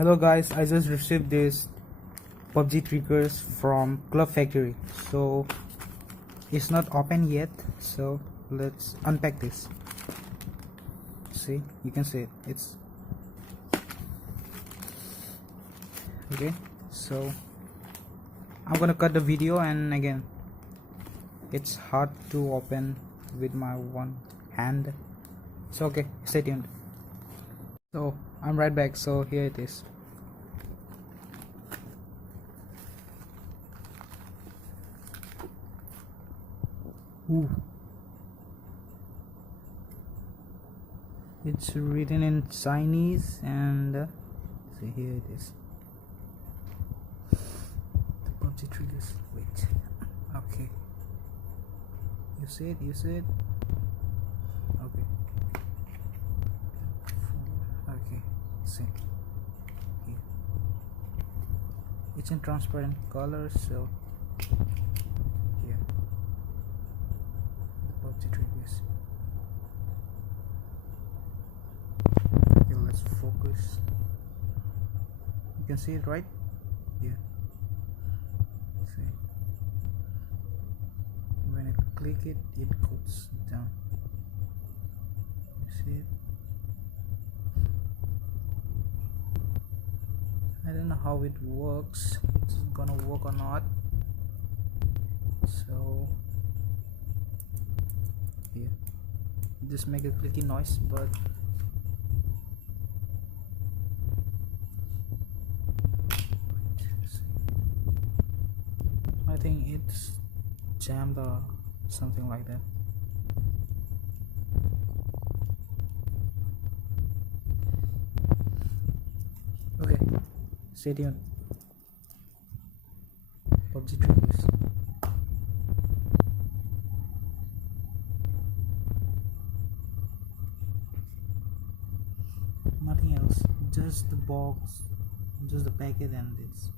Hello guys, I just received this Pubg triggers from Club Factory. So it's not open yet, so let's unpack this. See, you can see it. It's okay. So I'm gonna cut the video, and again it's hard to open with my one hand, so okay, stay tuned. So I'm right back. So here it is. Ooh. It's written in Chinese, and see, here it is. The Pubg triggers. Wait. Okay. You see it? You see it? Okay. Okay. See. Here. It's in transparent color, so here. The Pubg triggers. Okay, let's focus. You can see it, right? Yeah. See. When I click it, it goes down. You see it? I don't know how it works. It's gonna work or not. So here, just make a clicky noise, but I think it's jammed or something like that. Okay, stay tuned. Pubg triggers. Nothing else, just the box, just the packet and this.